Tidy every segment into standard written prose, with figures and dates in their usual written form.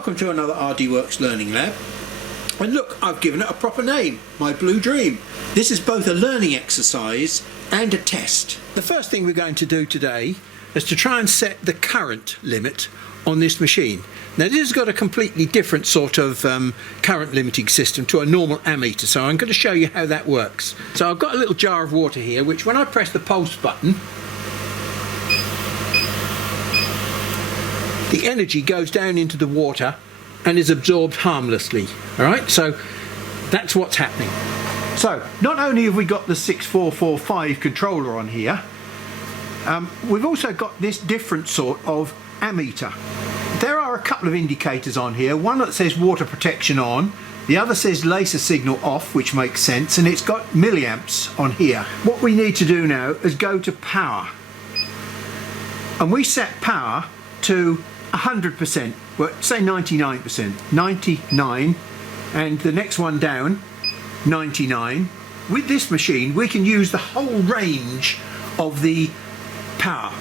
welcome to another RDWorks Learning Lab. And look, I've given it a proper name, my Blue Dream. This is both a learning exercise and a test. The first thing we're going to do today is to try and set the current limit on this machine. Now this has got a completely different sort of current limiting system to a normal ammeter, so I'm going to show you how that works. So I've got a little jar of water here, which when I press the pulse button, the energy goes down into the water and is absorbed harmlessly. Alright, so that's what's happening. So not only have we got the 6445 controller on here, we've also got this different sort of ammeter. There are a couple of indicators on here, one that says water protection on, the other says laser signal off, which makes sense, and it's got milliamps on here. What we need to do now is go to power, and we set power to 100%, well, say 99%, 99, and the next one down, 99. With this machine we can use the whole range of the power.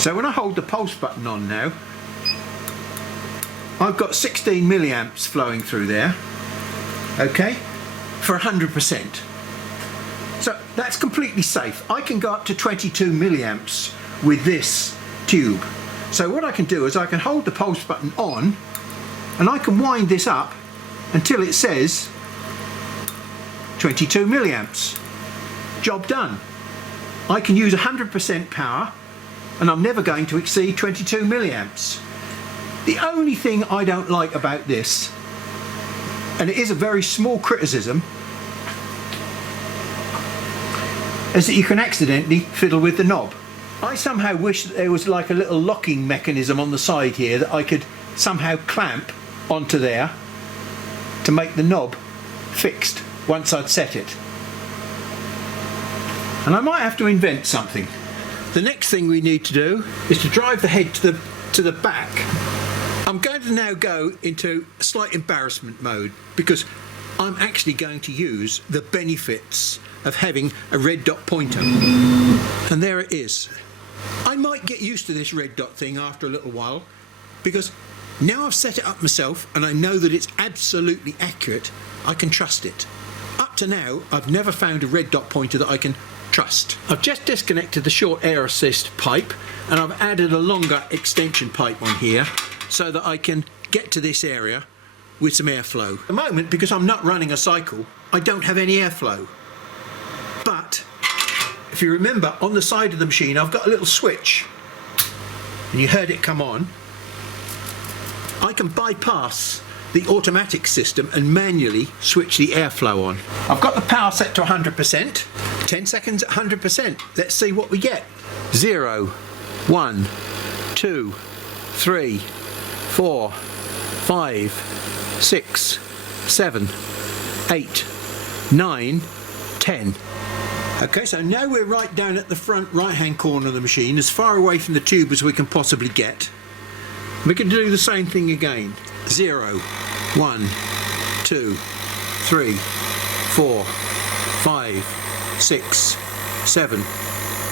So when I hold the pulse button on now, I've got 16 milliamps flowing through there, okay, for 100%. So that's completely safe. I can go up to 22 milliamps with this tube. So what I can do is I can hold the pulse button on and I can wind this up until it says 22 milliamps. Job done. I can use 100% power and I'm never going to exceed 22 milliamps. The only thing I don't like about this, and it is a very small criticism, is that you can accidentally fiddle with the knob. I somehow wish that there was like a little locking mechanism on the side here that I could somehow clamp onto there to make the knob fixed once I'd set it. And I might have to invent something. The next thing we need to do is to drive the head to the back. I'm going to now go into a slight embarrassment mode because I'm actually going to use the benefits of having a red dot pointer. And there it is. I might get used to this red dot thing after a little while because now I've set it up myself and I know that it's absolutely accurate. I can trust it. Up to now I've never found a red dot pointer that I can trust. I've just disconnected the short air assist pipe and I've added a longer extension pipe on here so that I can get to this area with some airflow. At the moment, because I'm not running a cycle, I don't have any airflow. But if you remember, on the side of the machine I've got a little switch and you heard it come on. I can bypass the automatic system and manually switch the airflow on. I've got the power set to 100%, 10 seconds at 100%. Let's see what we get. 0, 1, 2, 3, 4, 5, 6, 7, 8, 9, 10. Okay, so now we're right down at the front right hand corner of the machine, as far away from the tube as we can possibly get. We can do the same thing again. 0, 1, 2, 3, 4, 5, 6, 7,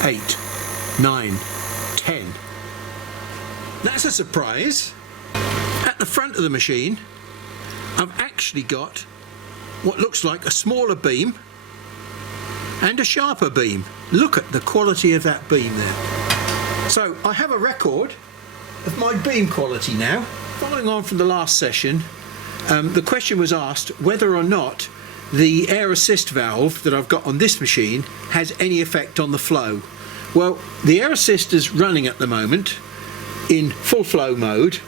8, 9, 10. That's a surprise. At the front of the machine I've actually got what looks like a smaller beam and a sharper beam. Look at the quality of that beam there. So I have a record of my beam quality now. Following on from the last session, the question was asked whether or not the air assist valve that I've got on this machine has any effect on the flow. Well, the air assist is running at the moment in full flow mode,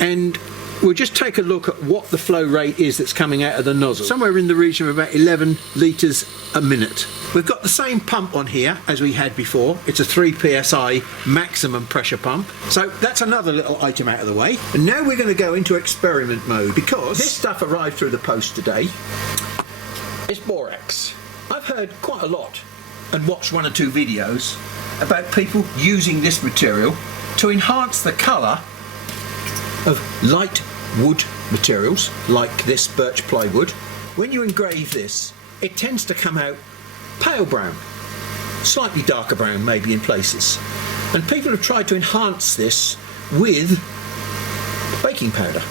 and we'll just take a look at what the flow rate is that's coming out of the nozzle. Somewhere in the region of about 11 litres a minute. We've got the same pump on here as we had before. It's a 3 psi maximum pressure pump. So that's another little item out of the way. And now we're going to go into experiment mode because this stuff arrived through the post today. It's borax. I've heard quite a lot and watched 1 or 2 videos about people using this material to enhance the colour of light wood materials like this birch plywood. When you engrave this, it tends to come out pale brown, slightly darker brown maybe in places, and people have tried to enhance this with baking powder.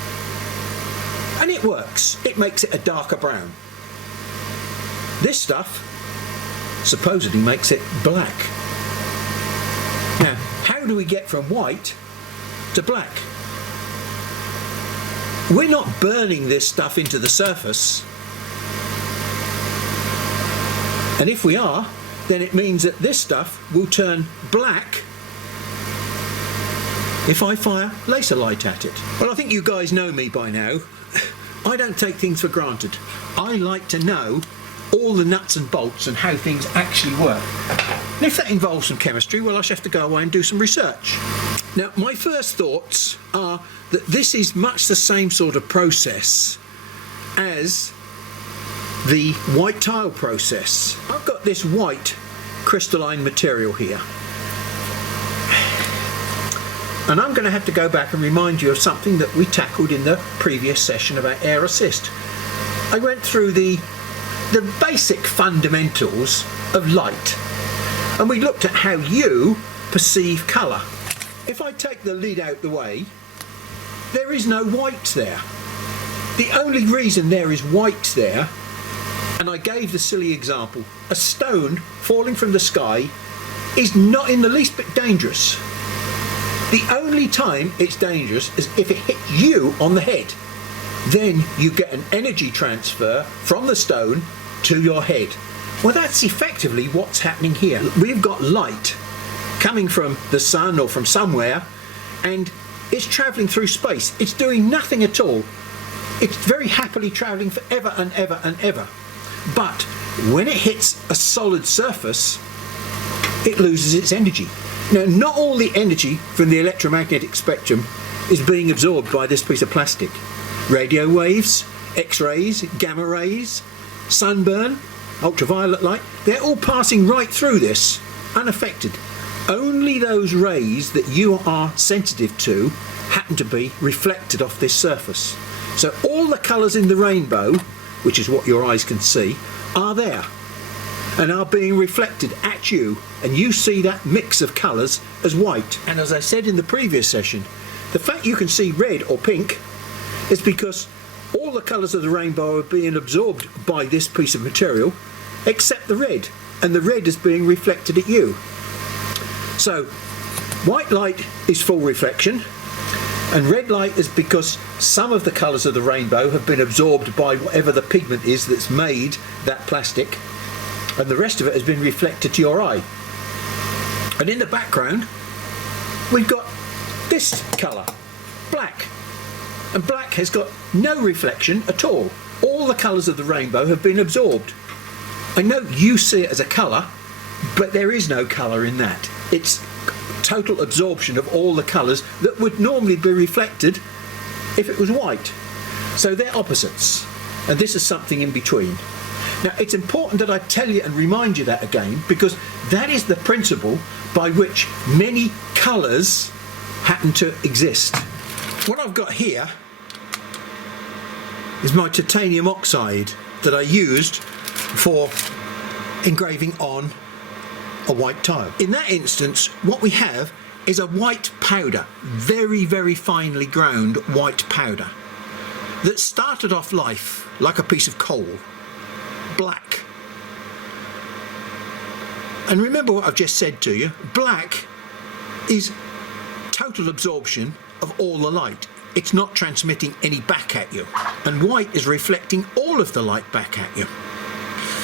And it works. It makes it a darker brown. This stuff supposedly makes it black. Now, how do we get from white to black? We're not burning this stuff into the surface. And if we are, then it means that this stuff will turn black if I fire laser light at it. Well, I think you guys know me by now. I don't take things for granted. I like to know all the nuts and bolts and how things actually work. And if that involves some chemistry, well, I shall have to go away and do some research. Now, my first thoughts are that this is much the same sort of process as the white tile process. I've got this white crystalline material here. And I'm going to have to go back and remind you of something that we tackled in the previous session about air assist. I went through the basic fundamentals of light, and we looked at how you perceive colour. If I take the lid out the way, there is no white there. The only reason there is white there, and I gave the silly example, a stone falling from the sky is not in the least bit dangerous. The only time it's dangerous is if it hits you on the head. Then you get an energy transfer from the stone to your head. Well, that's effectively what's happening here. We've got light coming from the sun or from somewhere, and it's travelling through space. It's doing nothing at all. It's very happily travelling forever and ever and ever. But when it hits a solid surface, it loses its energy. Now, not all the energy from the electromagnetic spectrum is being absorbed by this piece of plastic. Radio waves, X-rays, gamma rays, sunburn, ultraviolet light, they're all passing right through this, unaffected. Only those rays that you are sensitive to happen to be reflected off this surface. So all the colours in the rainbow, which is what your eyes can see, are there and are being reflected at you, and you see that mix of colours as white. And as I said in the previous session, the fact you can see red or pink is because all the colours of the rainbow are being absorbed by this piece of material except the red, and the red is being reflected at you. So white light is full reflection, and red light is because some of the colours of the rainbow have been absorbed by whatever the pigment is that's made that plastic, and the rest of it has been reflected to your eye. And in the background we've got this colour, black, and black has got no reflection at all. All the colours of the rainbow have been absorbed. I know you see it as a colour, but there is no colour in that. It's total absorption of all the colours that would normally be reflected if it was white. So they're opposites, and this is something in between. Now, it's important that I tell you and remind you that again, because that is the principle by which many colours happen to exist. What I've got here is my titanium oxide that I used for engraving on a white tile. In that instance, what we have is a white powder, very, very finely ground white powder, that started off life like a piece of coal, black. And remember what I've just said to you, black is total absorption of all the light. It's not transmitting any back at you, and white is reflecting all of the light back at you.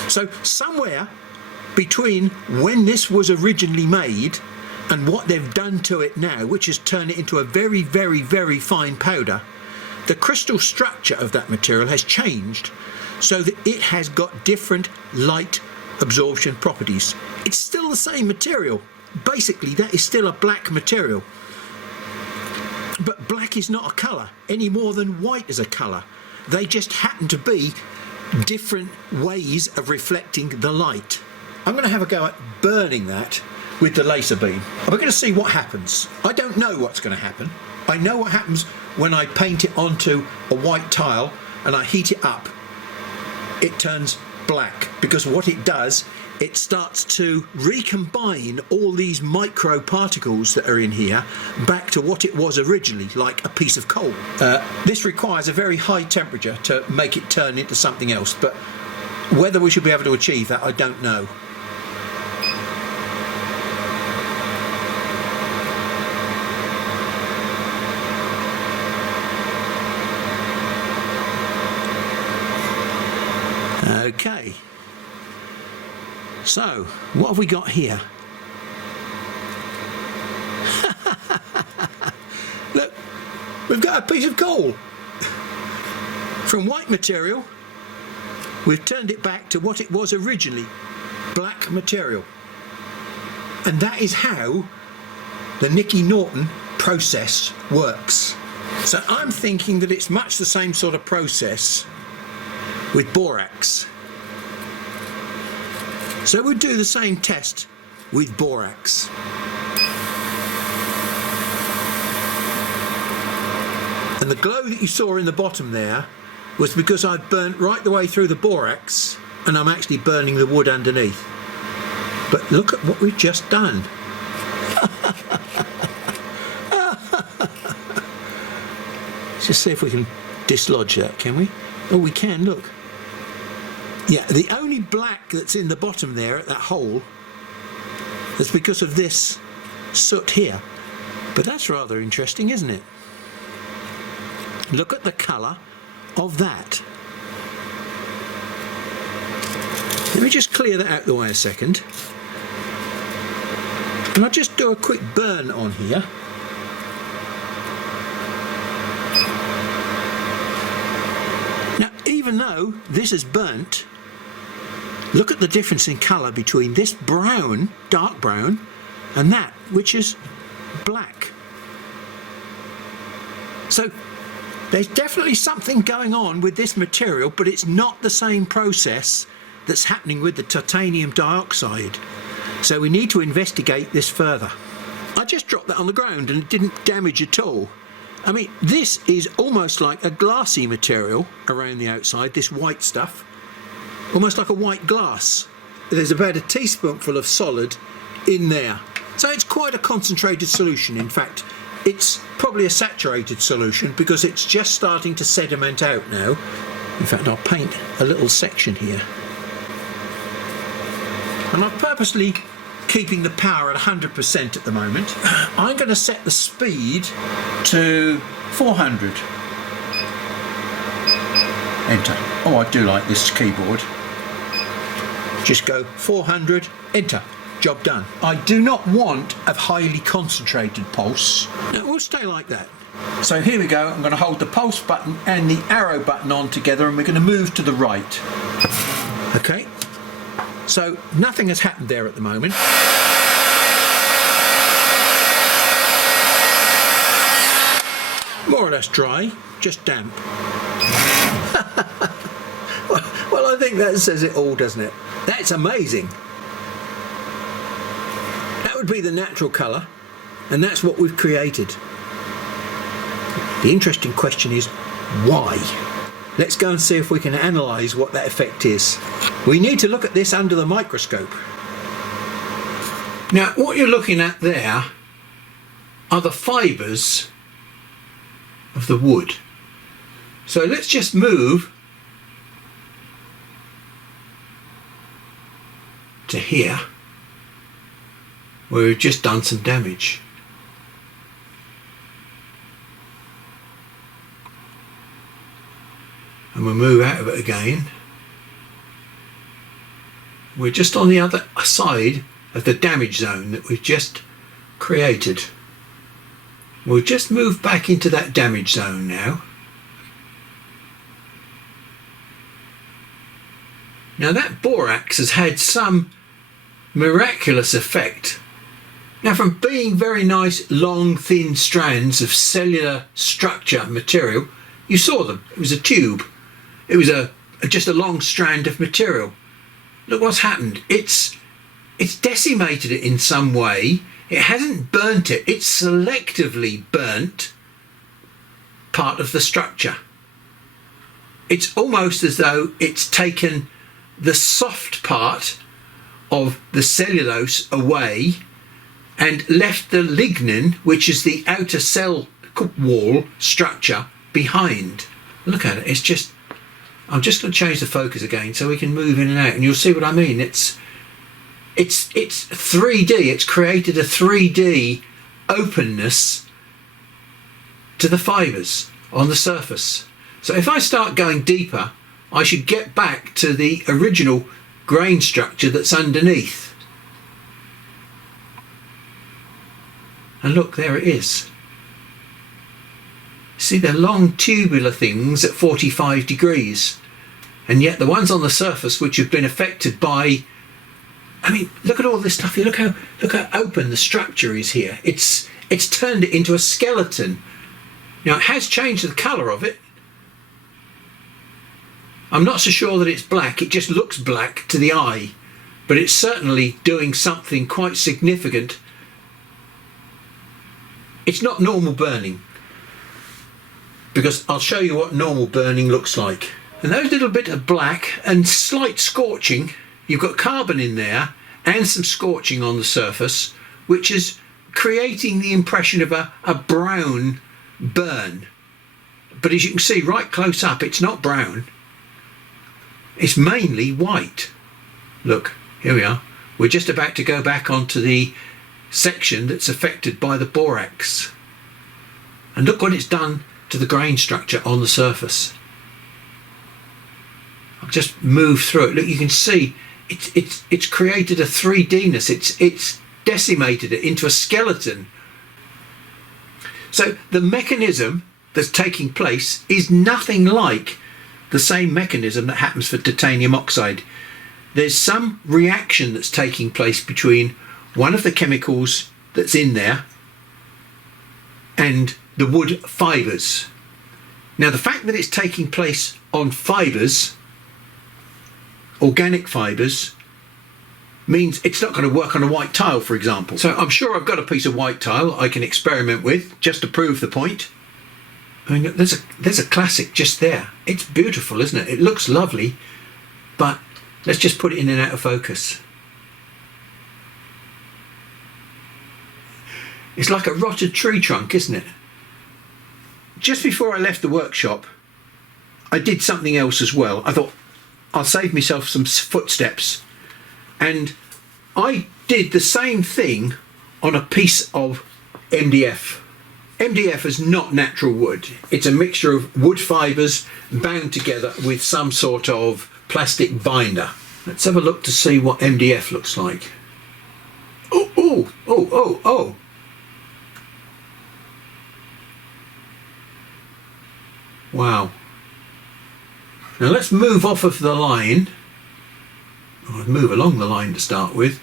So somewhere between when this was originally made and what they've done to it now, which has turned it into a very, very, very fine powder, the crystal structure of that material has changed so that it has got different light absorption properties. It's still the same material. Basically, that is still a black material. But black is not a colour any more than white is a colour. They just happen to be different ways of reflecting the light. I'm going to have a go at burning that with the laser beam. We're going to see what happens. I don't know what's going to happen. I know what happens when I paint it onto a white tile and I heat it up. It turns black, because what it does it starts to recombine all these micro particles that are in here back to what it was originally, like a piece of coal. This requires a very high temperature to make it turn into something else, but whether we should be able to achieve that, I don't know. Okay, so what have we got here? Look, we've got a piece of coal. From white material, we've turned it back to what it was originally, black material. And that is how the Nicky Norton process works. So I'm thinking that it's much the same sort of process with borax. So we'll do the same test with borax. And the glow that you saw in the bottom there was because I'd burnt right the way through the borax and I'm actually burning the wood underneath. But look at what we've just done. Let's just see if we can dislodge that, can we? Oh, we can, look. Yeah, the only black that's in the bottom there at that hole is because of this soot here. But that's rather interesting, isn't it? Look at the colour of that. Let me just clear that out the way a second. And I'll just do a quick burn on here. Now, even though this is burnt, look at the difference in colour between this brown, dark brown, and that, which is black. So there's definitely something going on with this material, but it's not the same process that's happening with the titanium dioxide. So we need to investigate this further. I just dropped that on the ground and it didn't damage at all. I mean, this is almost like a glassy material around the outside, this white stuff. Almost like a white glass. There's about a teaspoonful of solid in there. So it's quite a concentrated solution. In fact, it's probably a saturated solution because it's just starting to sediment out now. In fact, I'll paint a little section here. And I'm purposely keeping the power at 100% at the moment. I'm going to set the speed to 400. Enter. Oh, I do like this keyboard. Just go 400, enter, job done. I do not want a highly concentrated pulse. No, we'll stay like that. So here we go, I'm going to hold the pulse button and the arrow button on together and we're going to move to the right. Okay, so nothing has happened there at the moment. More or less dry, just damp. Well, I think that says it all, doesn't it? That's amazing. That would be the natural colour, and that's what we've created. The interesting question is, why? Let's go and see if we can analyse what that effect is. We need to look at this under the microscope. Now, what you're looking at there are the fibres of the wood. So let's just move to here, where we've just done some damage. And we'll move out of it again. We're just on the other side of the damage zone that we've just created. We'll just move back into that damage zone now. Now that borax has had some miraculous effect. Now, from being very nice long thin strands of cellular structure material, you saw them, it was a tube, it was just a long strand of material. Look what's happened, it's decimated it in some way. It hasn't burnt it, it's selectively burnt part of the structure. It's almost as though it's taken the soft part of the cellulose away and left the lignin, which is the outer cell wall structure, behind. Look at it. It's just, I'm just going to change the focus again so we can move in and out, and you'll see what I mean. It's 3D. It's created a 3D openness to the fibres on the surface. So if I start going deeper, I should get back to the original grain structure that's underneath. And look, there it is. See, they're long tubular things at 45 degrees, and yet the ones on the surface which have been affected by, I mean, look at all this stuff here. Look how open the structure is here. It's turned it into a skeleton. Now, it has changed the colour of it. I'm not so sure that it's black. It just looks black to the eye, but it's certainly doing something quite significant. It's not normal burning, because I'll show you what normal burning looks like. And those little bit of black and slight scorching, you've got carbon in there and some scorching on the surface, which is creating the impression of a brown burn. But as you can see right close up, it's not brown. It's mainly white. Look, here we are. We're just about to go back onto the section that's affected by the borax. And look what it's done to the grain structure on the surface. I'll just move through it. Look, you can see it's created a 3D-ness. It's decimated it into a skeleton. So the mechanism that's taking place is nothing like the same mechanism that happens for titanium oxide. There's some reaction that's taking place between one of the chemicals that's in there and the wood fibres. Now, the fact that it's taking place on fibres, organic fibres, means it's not going to work on a white tile, for example. So I'm sure I've got a piece of white tile I can experiment with just to prove the point. I mean, there's a classic just there. It's beautiful, isn't it? It looks lovely, but let's just put it in and out of focus. It's like a rotted tree trunk, isn't it? Just before I left the workshop, I did something else as well. I thought, I'll save myself some footsteps. And I did the same thing on a piece of MDF. MDF is not natural wood. It's a mixture of wood fibres bound together with some sort of plastic binder. Let's have a look to see what MDF looks like. Oh. Wow. Now let's move off of the line. I'll move along the line to start with.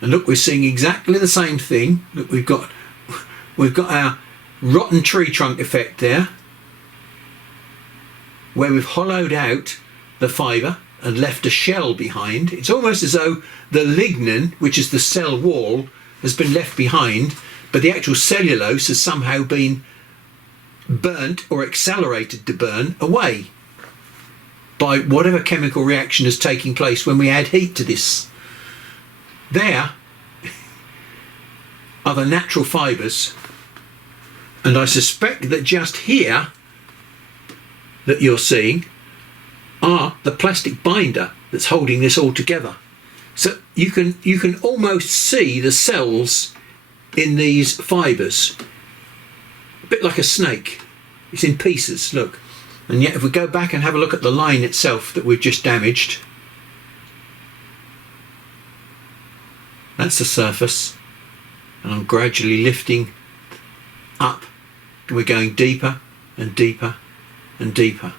And look, we're seeing exactly the same thing. Look, we've got our rotten tree trunk effect there, where we've hollowed out the fibre and left a shell behind. It's almost as though the lignin, which is the cell wall, has been left behind, but the actual cellulose has somehow been burnt or accelerated to burn away by whatever chemical reaction is taking place when we add heat to this. There are the natural fibres, and I suspect that just here that you're seeing are the plastic binder that's holding this all together. So you can almost see the cells in these fibres, a bit like a snake. It's in pieces, look. And yet if we go back and have a look at the line itself that we've just damaged, that's the surface, and I'm gradually lifting up, and we're going deeper and deeper and deeper,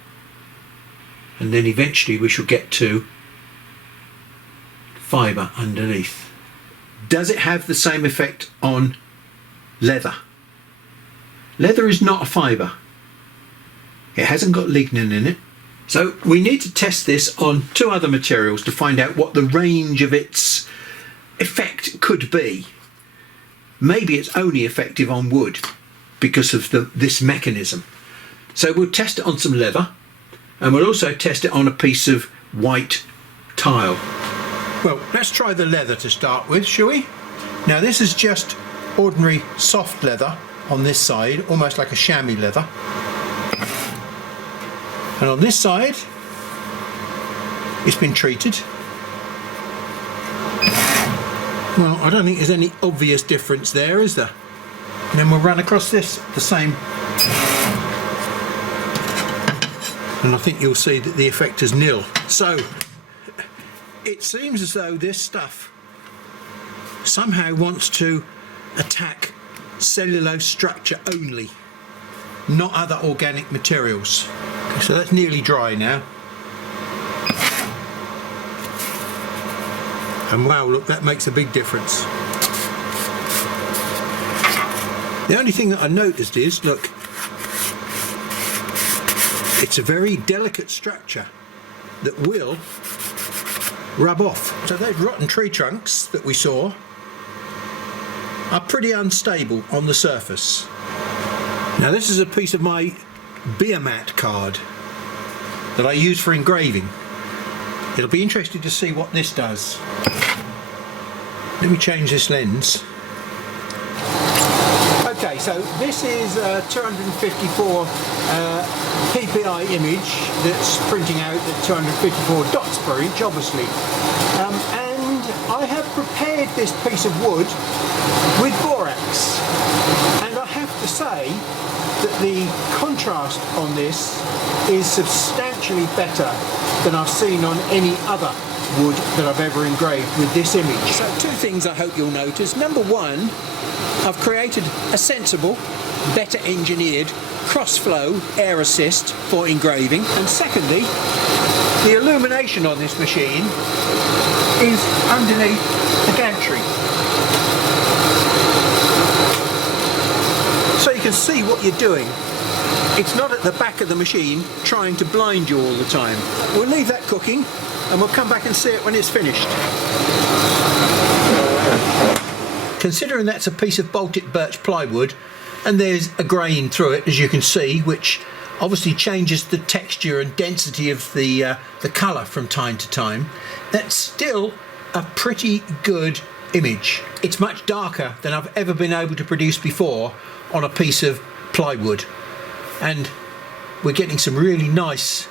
and then eventually we shall get to fibre underneath. Does it have the same effect on leather? Leather is not a fibre. It hasn't got lignin in it. So we need to test this on two other materials to find out what the range of its effect could be. Maybe it's only effective on wood because of this mechanism. So we'll test it on some leather, and we'll also test it on a piece of white tile. Well, let's try the leather to start with, shall we? Now this is just ordinary soft leather on this side, almost like a chamois leather. And on this side, it's been treated. Well, I don't think there's any obvious difference there, is there? And then we'll run across this the same. And I think you'll see that the effect is nil. So it seems as though this stuff somehow wants to attack cellulose structure only, not other organic materials. Okay, so that's nearly dry now. And wow, look, that makes a big difference. The only thing that I noticed is, look, it's a very delicate structure that will rub off. So those rotten tree trunks that we saw are pretty unstable on the surface. Now this is a piece of my beer mat card that I use for engraving. It'll be interesting to see what this does. Let me change this lens. Okay, so this is a 254 PPI image that's printing out at 254 dots per inch, obviously. And I have prepared this piece of wood with borax. And I have to say that the contrast on this is substantially better than I've seen on any other wood that I've ever engraved with this image. So two things I hope you'll notice. Number one, I've created a sensible, better engineered cross-flow air assist for engraving. And secondly, the illumination on this machine is underneath the gantry. So you can see what you're doing. It's not at the back of the machine trying to blind you all the time. We'll leave that cooking and we'll come back and see it when it's finished. Considering that's a piece of bolted birch plywood and there's a grain through it, as you can see, which obviously changes the texture and density of the colour from time to time, that's still a pretty good image. It's much darker than I've ever been able to produce before on a piece of plywood, and we're getting some really nice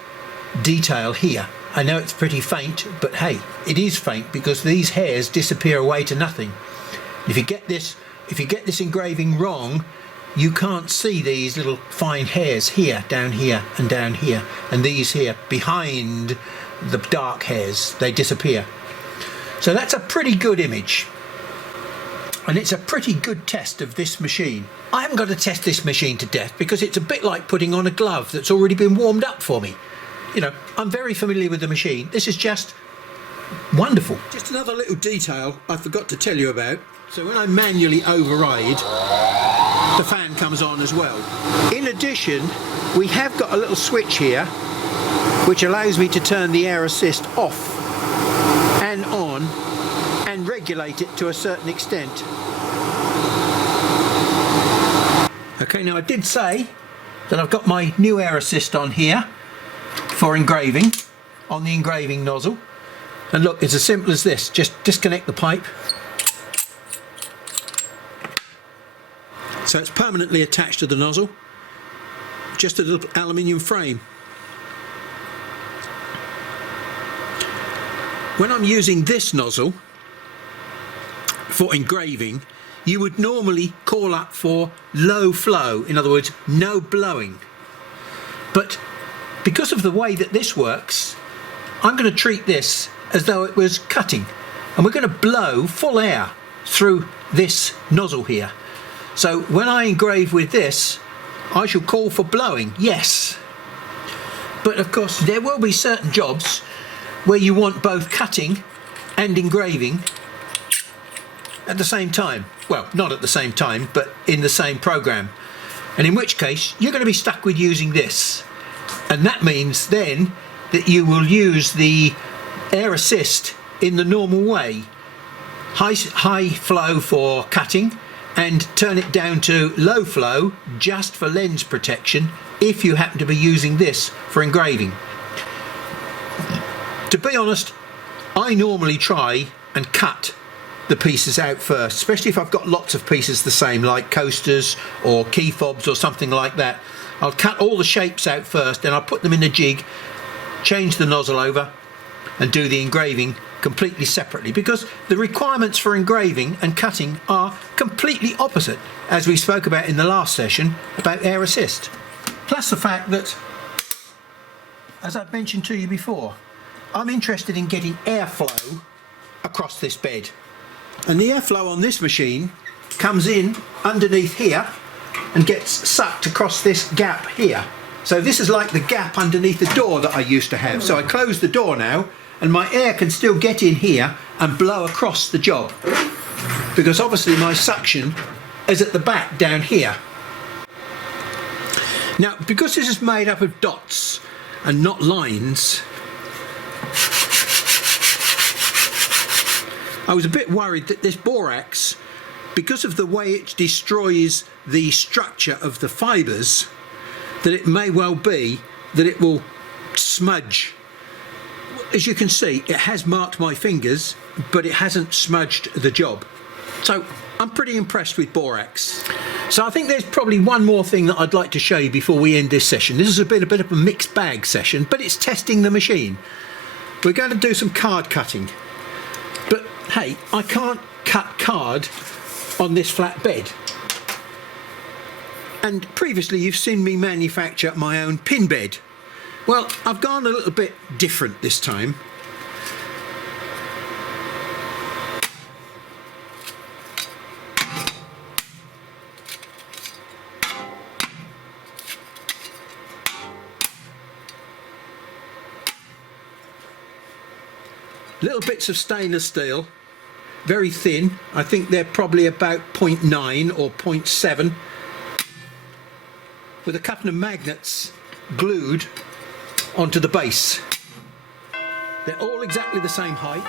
detail here. I know it's pretty faint, but hey, it is faint because these hairs disappear away to nothing. If you get this engraving wrong, you can't see these little fine hairs here, down here, and these here behind the dark hairs. They disappear. So that's a pretty good image, and it's a pretty good test of this machine. I haven't got to test this machine to death because it's a bit like putting on a glove that's already been warmed up for me. You know, I'm very familiar with the machine. This is just wonderful. Just another little detail I forgot to tell you about. So when I manually override, the fan comes on as well. In addition, we have got a little switch here which allows me to turn the air assist off and on and regulate it to a certain extent. Okay, now I did say that I've got my new air assist on here for engraving, on the engraving nozzle. And look, it's as simple as this. Just disconnect the pipe. So it's permanently attached to the nozzle. Just a little aluminium frame. When I'm using this nozzle for engraving, you would normally call up for low flow, in other words, no blowing. But because of the way that this works, I'm going to treat this as though it was cutting, and we're going to blow full air through this nozzle here. So when I engrave with this, I shall call for blowing, yes. But of course there will be certain jobs where you want both cutting and engraving at the same time. Well, not at the same time, but in the same program. And in which case you're going to be stuck with using this. And that means then that you will use the air assist in the normal way. High flow for cutting, and turn it down to low flow just for lens protection if you happen to be using this for engraving. To be honest, I normally try and cut the pieces out first, especially if I've got lots of pieces the same, like coasters or key fobs or something like that. I'll cut all the shapes out first, then I'll put them in a jig, change the nozzle over and do the engraving completely separately, because the requirements for engraving and cutting are completely opposite, as we spoke about in the last session about air assist. Plus the fact that, as I've mentioned to you before, I'm interested in getting airflow across this bed. And the airflow on this machine comes in underneath here and gets sucked across this gap here. So this is like the gap underneath the door that I used to have. So I close the door now and my air can still get in here and blow across the job, because obviously my suction is at the back down here. Now, because this is made up of dots and not lines, I was a bit worried that this borax, because of the way it destroys the structure of the fibres, that it may well be that it will smudge. As you can see, it has marked my fingers, but it hasn't smudged the job. So I'm pretty impressed with borax. So I think there's probably one more thing that I'd like to show you before we end this session. This is a bit of a mixed bag session, but it's testing the machine. We're going to do some card cutting. But hey, I can't cut card on this flat bed. And previously you've seen me manufacture my own pin bed. Well, I've gone a little bit different this time. Little bits of stainless steel, very thin. I think they're probably about 0.9 or 0.7, with a couple of magnets glued onto the base. They're all exactly the same height.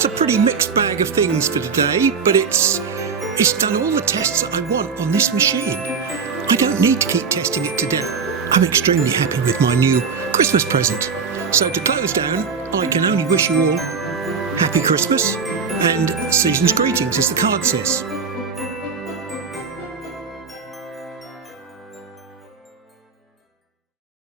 that's a pretty mixed bag of things for today, but it's done all the tests that I want on this machine. I don't need to keep testing it to death. I'm extremely happy with my new Christmas present. So to close down, I can only wish you all Happy Christmas and season's greetings, as the card says.